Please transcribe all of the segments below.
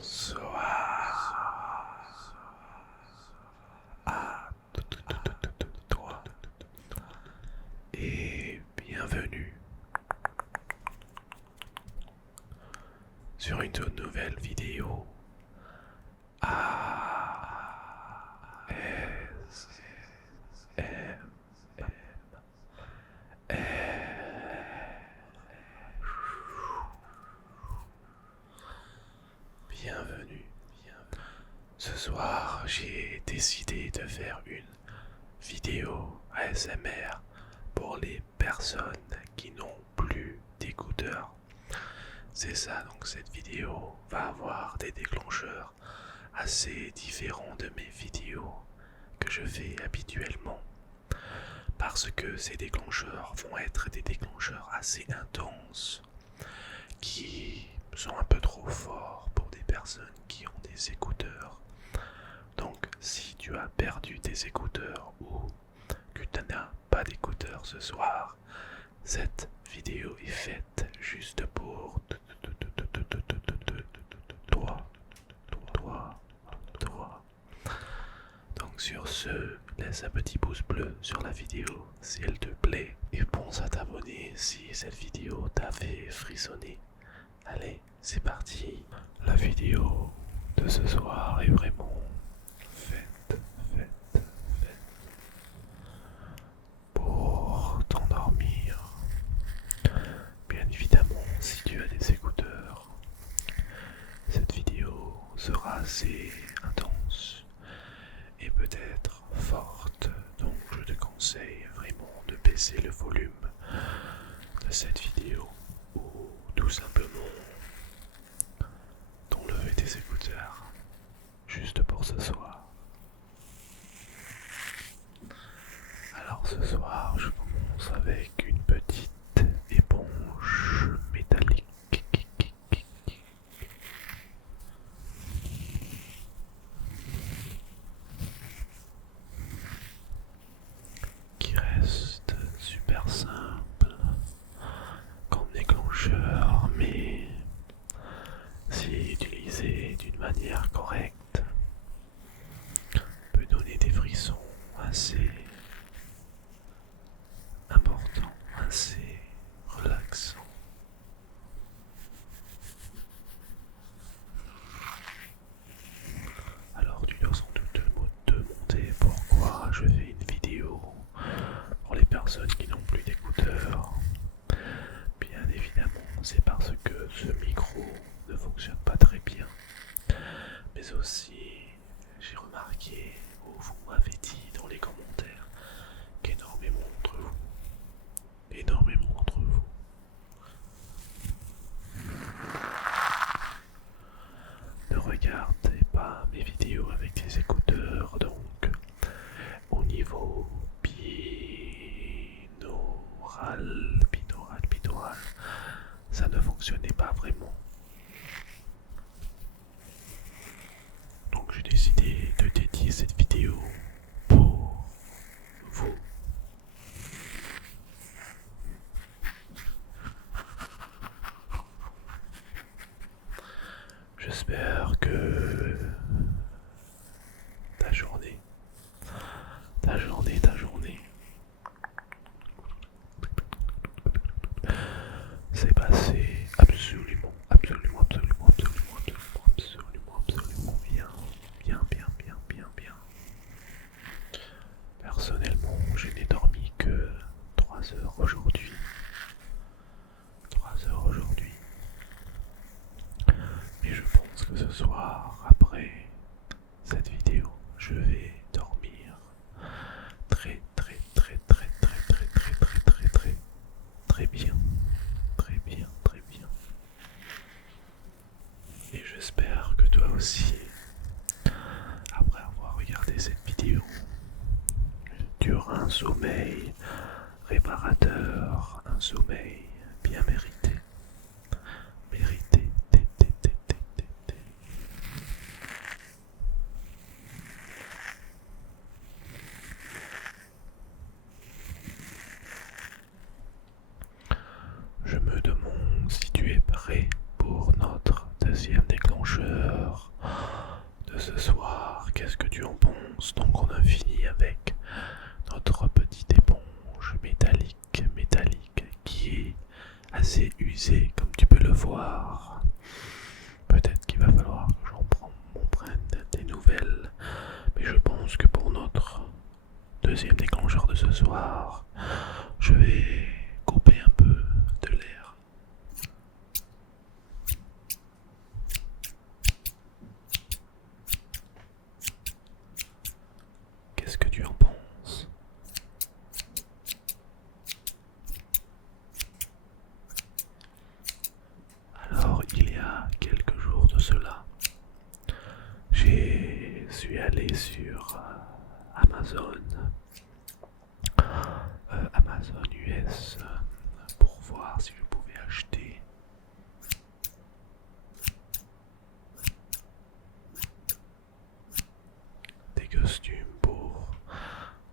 Bonsoir à toi et bienvenue sur une toute nouvelle vidéo Bienvenue. Ce soir, j'ai décidé de faire une vidéo ASMR pour les personnes qui n'ont plus d'écouteurs. C'est ça, donc cette vidéo va avoir des déclencheurs assez différents de mes vidéos que je fais habituellement. Parce que ces déclencheurs vont être des déclencheurs assez intenses qui sont un peu trop forts pour des personnes qui ont des écouteurs. Donc si tu as perdu tes écouteurs ou que tu n'as pas d'écouteurs ce soir, cette vidéo est faite juste pour toi. Donc sur ce, laisse un petit pouce bleu sur la vidéo si elle te plaît et pense à t'abonner si cette vidéo t'a fait frissonner. Allez, c'est parti. La vidéo de ce soir est vraiment faite pour t'endormir. Bien évidemment, si tu as des écouteurs, cette vidéo sera assez intense et peut-être forte, donc je te conseille vraiment de baisser le volume de cette vidéo ou tout simplement d'enlever tes écouteurs juste pour ce soir. Alors ce soir, je commence avec une petite éponge métallique qui reste super simple comme déclencheur, mais si utilisé d'une manière correcte, peut donner des frissons assez importants, assez relaxants. Alors tu dois sans doute te demander pourquoi je fais une vidéo pour les personnes qui n'ont plus d'écouteurs. Bien évidemment, c'est parce que ce micro ne fonctionne pas très bien. Mais aussi, j'ai remarqué, ou vous m'avez dit dans les commentaires, qu'énormément d'entre vous, ne regardez pas mes vidéos avec les écouteurs, donc au niveau binaural, ça ne fonctionnait pas vraiment. Donc j'ai décidé de dédier cette vidéo pour vous. J'espère que ta journée s'est passée absolument bien. Personnellement, je n'ai dormi que 3 heures aujourd'hui. 3 heures aujourd'hui. Mais je pense que ce soir, après cette vidéo, je vais dormir très bien. Et j'espère que toi aussi, après avoir regardé cette vidéo, tu auras un sommeil réparateur, un sommeil bien mérité. Je me demande si tu es prêt pour notre deuxième déclencheur. qu'est-ce que tu en penses? Donc on a fini avec notre petite éponge métallique qui est assez usée comme tu peux le voir. Peut-être qu'il va falloir que m'en prenne des nouvelles, mais je pense que pour notre deuxième déclencheur de ce soir, je vais couper un peu de l'air. Qu'est-ce que tu en penses? Alors, il y a quelques jours de cela, je suis allé sur Amazon, Amazon US, pour voir si je pouvais acheter des costumes pour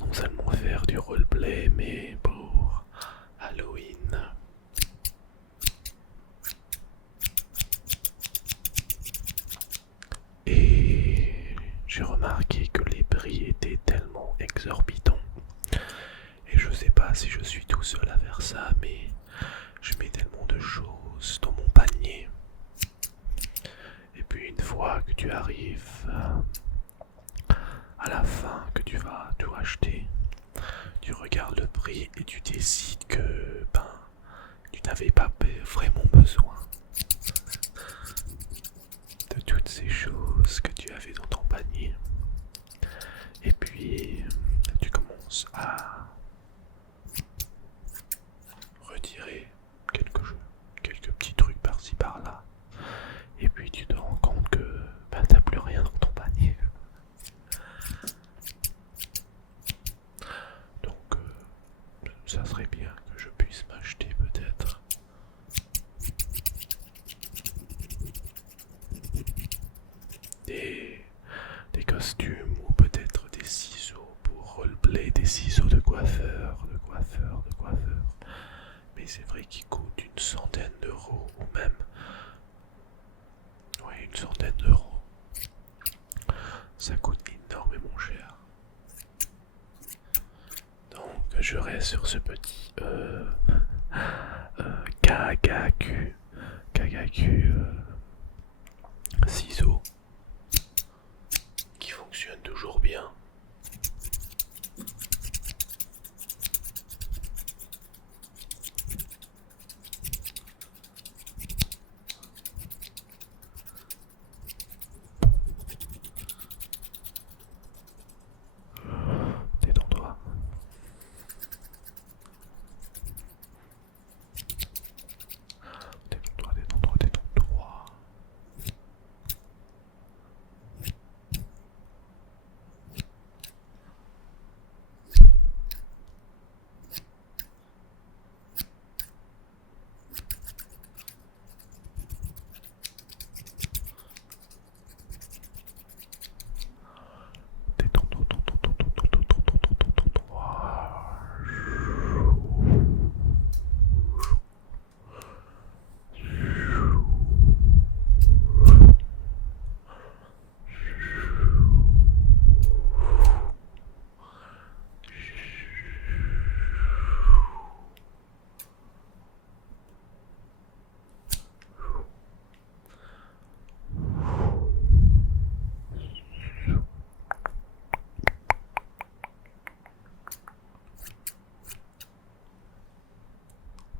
non seulement faire du roleplay, mais pour Halloween. Et j'ai remarqué que les prix étaient tellement exorbitants. Et je sais pas si je suis tout seul à faire ça, mais je mets tellement de choses dans mon panier. Et puis une fois que tu arrives à la fin, que tu vas tout acheter, tu regardes le prix et tu décides que tu n'avais pas vraiment besoin de toutes ces choses que tu avais dans ton panier. Et puis tu commences à retirer quelques petits trucs par-ci par-là. Et puis tu te rends compte que t'as plus rien dans ton panier. Donc ça serait bien que je puisse m'acheter peut-être des costumes ou peut-être des ciseaux pour roleplay, des ciseaux de coiffeur. Mais c'est vrai qu'ils coûtent une centaine d'euros ou même, oui, une centaine d'euros. Ça coûte énormément cher. Donc je reste sur ce petit Kagaku ciseaux qui fonctionne toujours bien. Détends-toi. Détends-toi.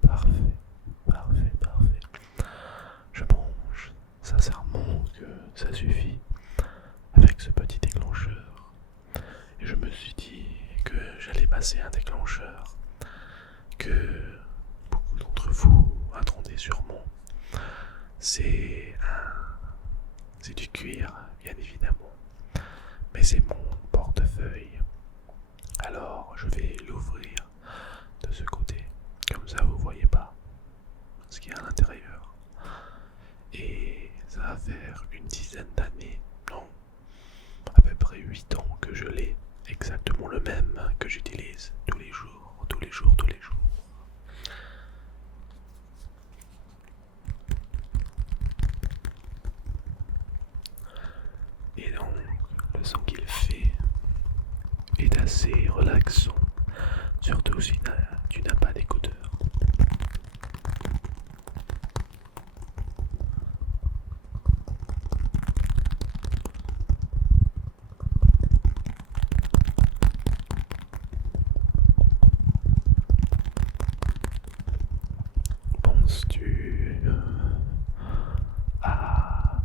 Parfait. Je pense sincèrement que ça suffit avec ce petit déclencheur. Et je me suis dit que j'allais passer un déclencheur que beaucoup d'entre vous attendaient sûrement. C'est du cuir, bien évidemment, mais c'est mon portefeuille. Alors je vais l'ouvrir de ce côté, comme ça vous voyez pas ce qu'il y a à l'intérieur. Et ça va faire une dizaine d'années, non, à peu près 8 ans que je l'ai, exactement le même que j'utilise tous les jours. Et donc, le son qu'il assez relaxant, surtout si tu n'as pas d'écouteurs. Penses-tu à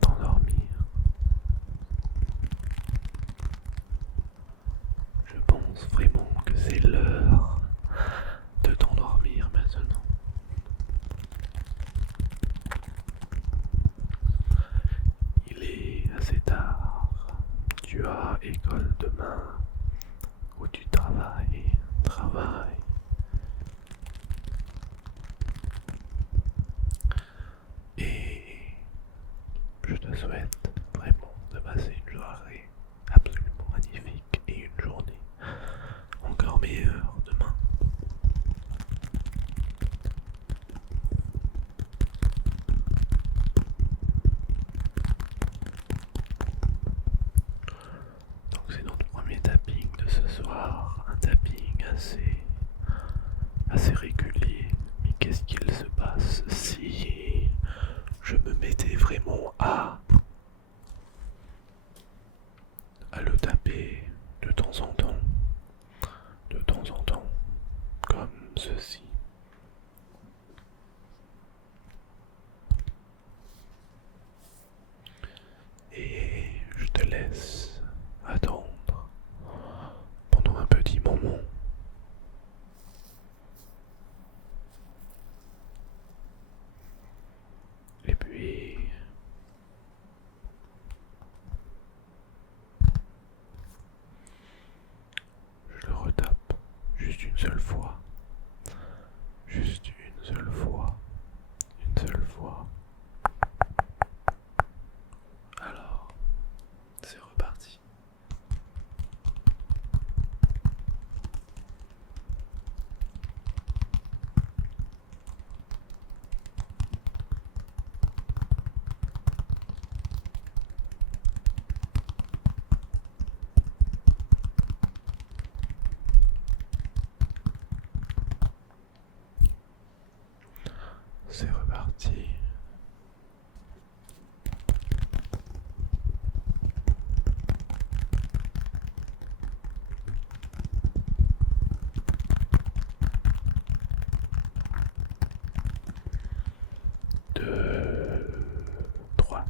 t'endormir? Je pense vraiment que c'est l'heure de t'endormir maintenant. Il est assez tard. Tu as école demain où tu travailles. Et je te souhaite vraiment de passer une soirée absolument magnifique et une journée encore meilleure demain. Donc c'est notre premier tapping de ce soir, un tapping assez régulier. Mais qu'est-ce qu'il se passe si je me mettais vraiment à le taper de temps en temps, comme ceci. Et je te laisse attendre pendant un petit moment. Et puis je le retape juste une seule fois. Juste une seule fois. Une seule fois. Alors, c'est reparti. C'est reparti. De droite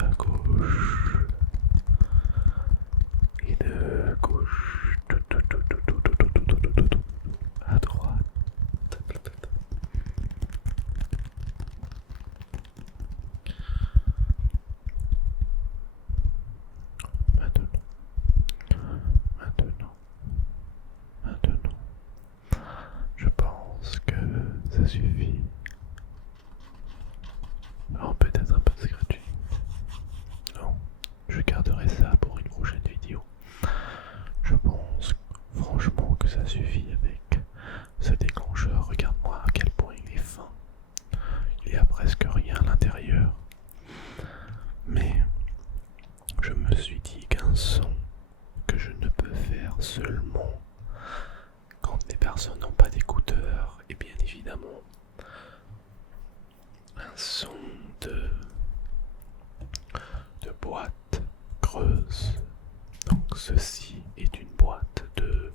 à gauche et de gauche à droite. Maintenant, je pense que ça suffit. Alors peut-être un peu de scratching. Non, je garderai ça pour une prochaine vidéo. Je pense franchement que ça suffit avec ce déclencheur. Regarde-moi à quel point il est fin. Il y a presque rien à l'intérieur. Mais je me suis dit qu'un son que je ne peux faire seulement quand les personnes n'ont pas d'écouteurs, et bien évidemment un son de boîte creuse. Donc ceci est une boîte de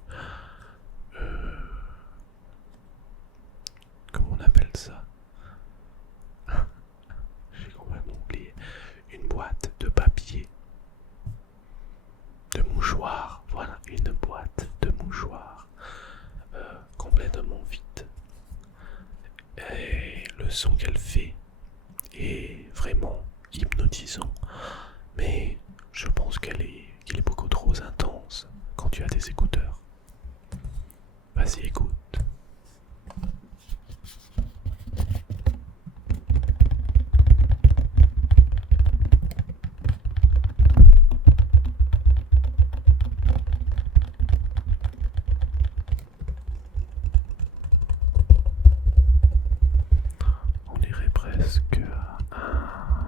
comment on appelle ça? J'ai complètement oublié. Une boîte de papier, de mouchoirs. Voilà, une boîte de mouchoirs complètement vide. Et le son qu'elle fait est vraiment hypnotisant, mais je pense qu'il est beaucoup trop intense quand tu as des écouteurs. Vas-y, écoute. On dirait presque un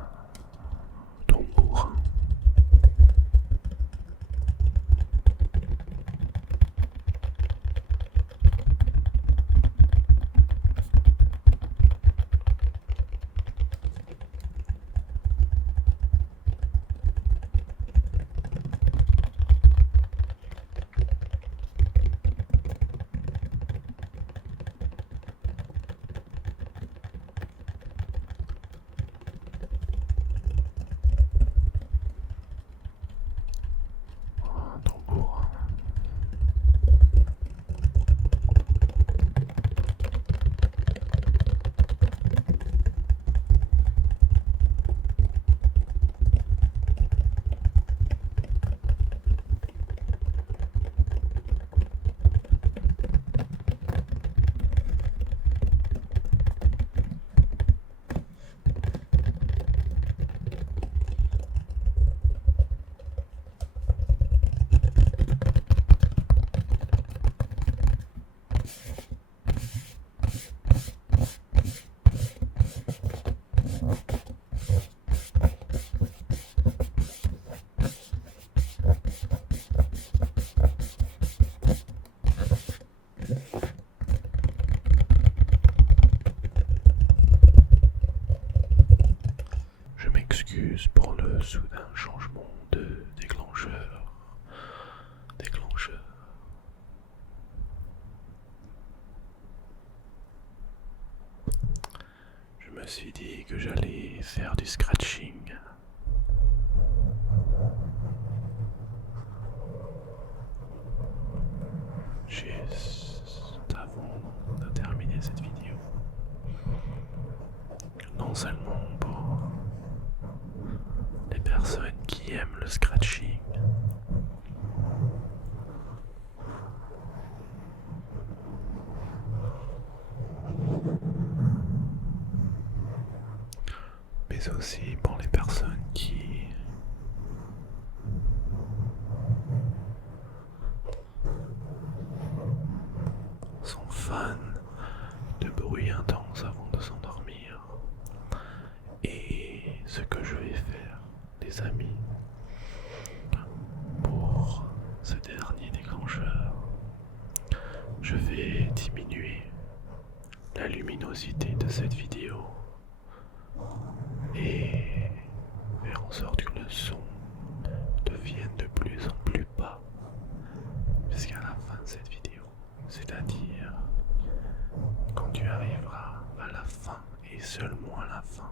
me suis dit que j'allais faire du scratching. Juste avant de terminer cette vidéo. Non seulement pour les personnes qui aiment le scratching, mais aussi pour les personnes qui sont fans de bruit intense avant de s'endormir. Et ce que je vais faire, les amis, pour ce dernier déclencheur, je vais diminuer la luminosité de cette vidéo et faire en sorte que le son devienne de plus en plus bas jusqu'à la fin de cette vidéo. C'est-à-dire quand tu arriveras à la fin et seulement à la fin,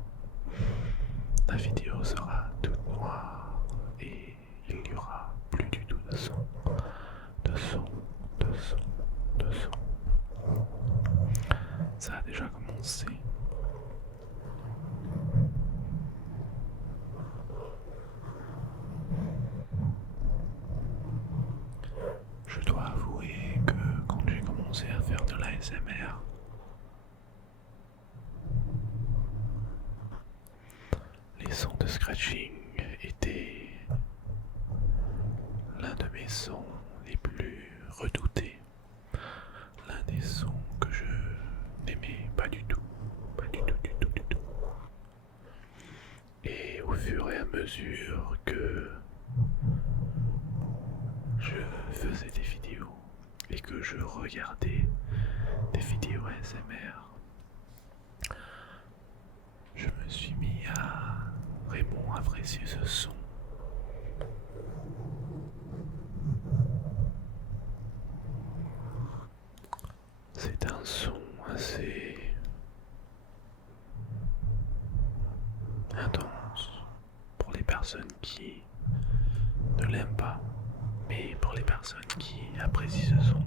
la vidéo sera toute noire et il n'y aura plus du tout de son, de son, de son, de son. Ça a déjà commencé. Je dois avouer que quand j'ai commencé à faire de l'ASMR, les sons de scratching étaient l'un de mes sons les plus redoutés, l'un des sons que je n'aimais pas du tout, du tout. Et au fur et à mesure que je faisais des vidéos et que je regardais des vidéos ASMR, je me suis mis à vraiment apprécier ce son. C'est un son assez intense pour les personnes qui ne l'aiment pas, mais pour les personnes qui apprécient ce son,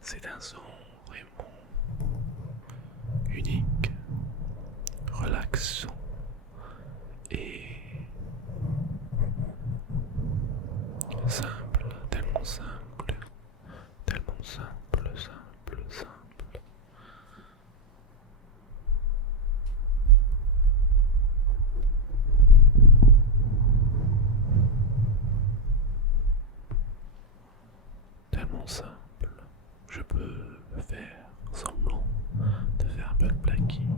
c'est un son vraiment unique, relaxant et simple, tellement simple, tellement simple, simple, simple. Tellement simple, je peux faire semblant de faire un peu de blacking.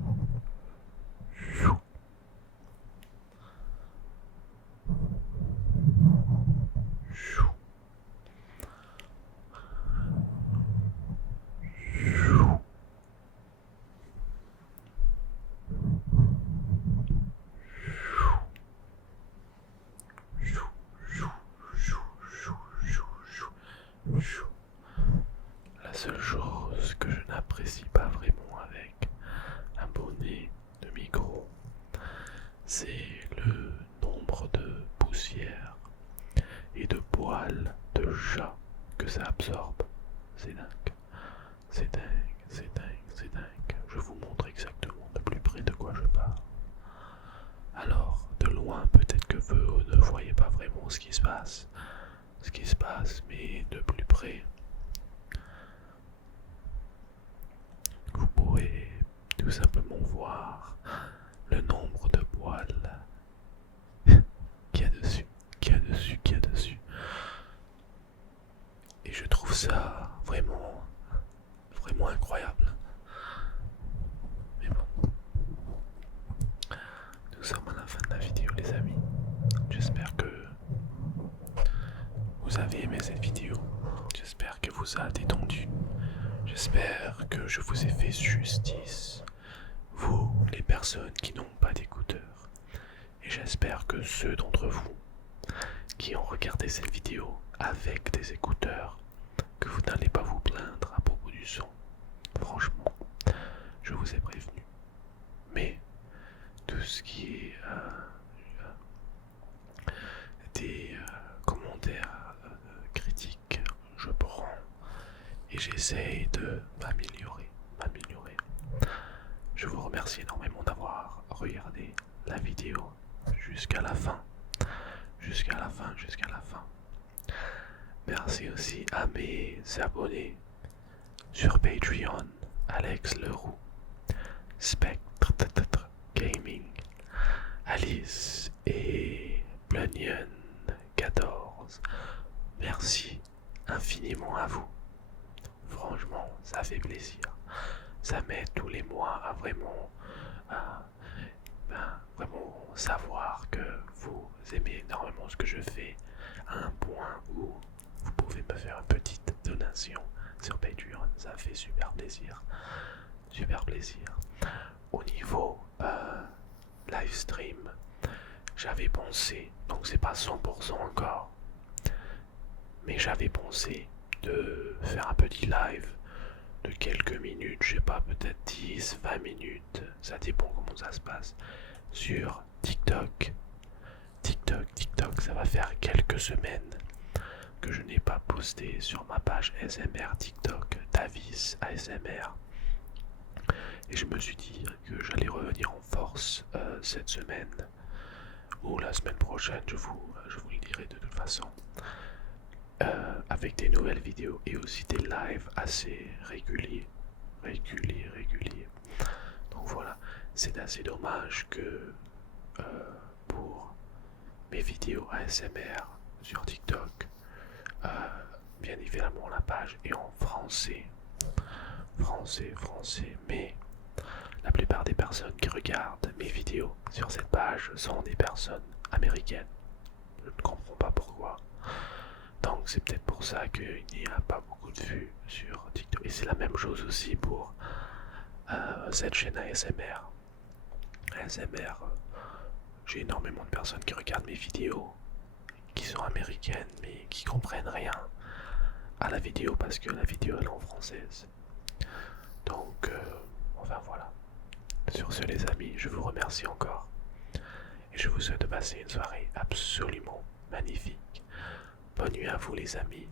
La seule chose que je n'apprécie pas vraiment avec un bonnet de micro, c'est le nombre de poussières et de poils de chat que ça absorbe. C'est dingue, c'est dingue, c'est dingue, c'est dingue. Je vous montre exactement de plus près de quoi je parle. Alors, de loin, peut-être que vous ne voyez pas vraiment ce qui se passe, mais de plus près, vous pourrez tout simplement voir le nombre de poils qu'il y a dessus, Et je trouve ça vraiment incroyable. Mais bon, nous sommes à la fin de la vidéo, les amis. J'espère que vous avez aimé cette vidéo. J'espère que vous a détendu. J'espère que je vous ai fait justice, vous, les personnes qui n'ont pas d'écouteurs. Et j'espère que ceux d'entre vous qui ont regardé cette vidéo avec des écouteurs, que vous n'allez pas vous plaindre à propos du son. Franchement, je vous ai prévenu. regarder la vidéo jusqu'à la fin. Jusqu'à la fin. Merci aussi à mes abonnés sur Patreon, Alex Leroux, Spectre Gaming, Alice et Blunion 14. Merci infiniment à vous. Franchement, ça fait plaisir. Ça m'aide tous les mois à vraiment, vraiment savoir que vous aimez énormément ce que je fais, à un point où vous pouvez me faire une petite donation sur Patreon. Ça fait super plaisir. Super plaisir. Au niveau live stream, j'avais pensé, donc c'est pas 100% encore, mais j'avais pensé de faire un petit live de quelques minutes, je sais pas, peut-être 10, 20 minutes, ça dépend comment ça se passe, sur TikTok. TikTok, ça va faire quelques semaines que je n'ai pas posté sur ma page ASMR TikTok, Davis ASMR. Et je me suis dit que j'allais revenir en force cette semaine ou la semaine prochaine, je vous le dirai de toute façon, avec des nouvelles vidéos et aussi des lives assez réguliers. Donc voilà, c'est assez dommage que pour mes vidéos ASMR sur TikTok, bien évidemment la page est en français, mais la plupart des personnes qui regardent mes vidéos sur cette page sont des personnes américaines. Je ne comprends pas pourquoi. Donc c'est peut-être pour ça qu'il n'y a pas beaucoup de vues sur TikTok. Et c'est la même chose aussi pour cette chaîne ASMR. J'ai énormément de personnes qui regardent mes vidéos, qui sont américaines, mais qui comprennent rien à la vidéo parce que la vidéo est en française. Donc, enfin voilà. Sur ce les amis, je vous remercie encore. Et je vous souhaite de passer une soirée absolument magnifique. Bonne nuit à vous les amis.